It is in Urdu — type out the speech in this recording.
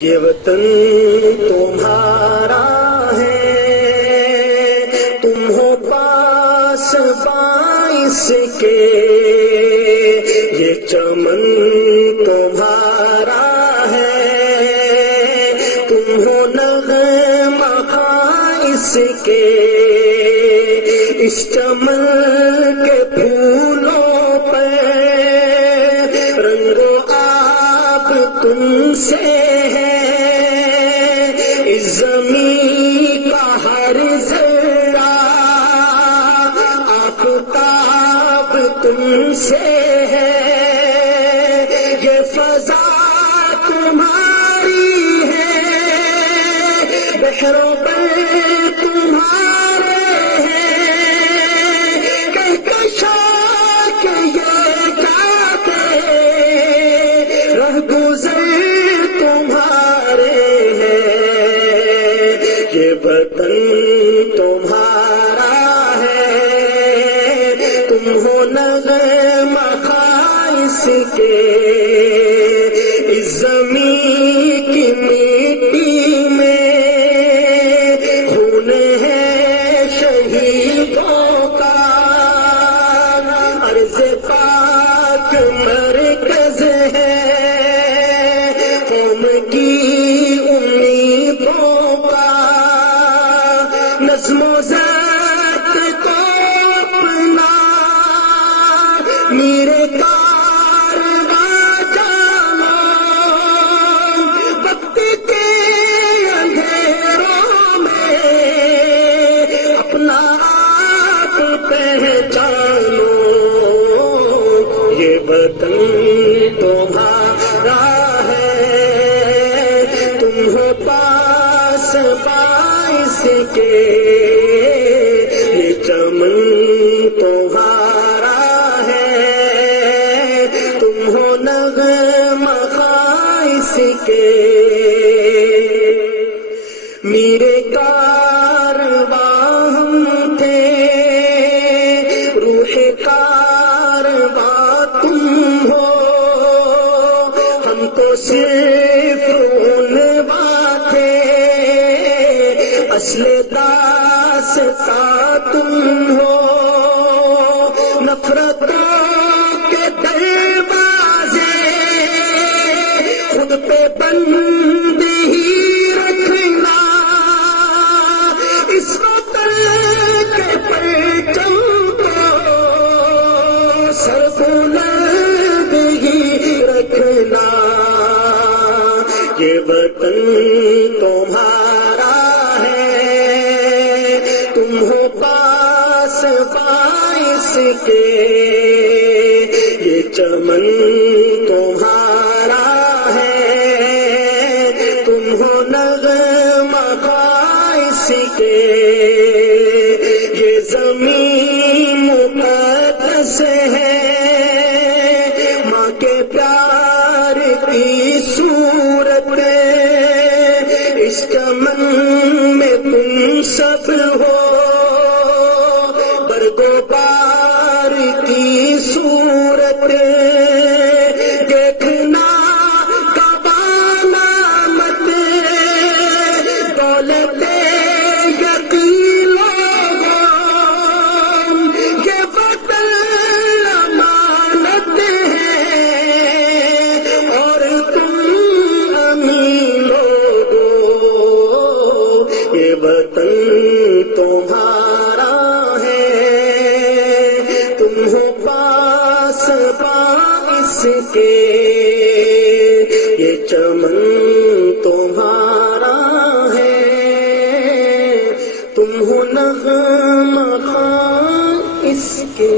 یہ وطن تمہارا ہے، تم ہو پاس باعث کے، یہ چمن تمہارا ہے، تم ہو نغمہ خائص کے، اس چمن کے پھولوں پہ رنگ و آب تم سے ہے، اس زمین کا ہر ذرہ آفتاب تم سے ہے، یہ فضا تمہاری ہے، بحر و بر تمہارے ہیں، کہکشاں کے یہ جاتے رہ گزر تمہارے ہیں، یہ وطن تمہارا ہے، تم ہو نغمہ خائص کے، اس زمین کی مٹی میں خون ہے شہیدوں کا، عرض پاک مرکز ہے قوم کی امیدوں کا، نظم و ضبط کو اپنا میرے کارواں جانو، وقت کے اندھیروں میں اپنا آپ پہچانو، یہ وطن تمہارا ہے، تم ہو پاس باعث کے، یہ چمن تمہارا ہے، تم ہو نغمہ خائص کے، میرے کارواں ہم تھے، روح کارواں تم ہو، ہم تو صرف عنواں تھے، اصل داستاں تم ہو، نفرتوں کے دروازے خود پہ بند ہی رکھنا، اس وطن کے پرچم کو سر بلند ہی رکھنا، یہ وطن تمہارا ہے، تم ہو پاس باعث کے، یہ چمن تمہارا ہے، تم ہو نغمہ خائص کے، یہ زمین مقدس ہے، ماں کے پیار کی صورت، اس چمن میں تم سب ہو، برگ و بار کی صورت، دیکھنا گوانا مت دولت یقین لوگوں، یہ وطن امانت ہے اور تم امین لوگوں، یہ وطن تمہارا ہے، تم ہو پاس باعث کے، یہ چمن تمہارا ہے، تم ہو نغمہ خائص کے۔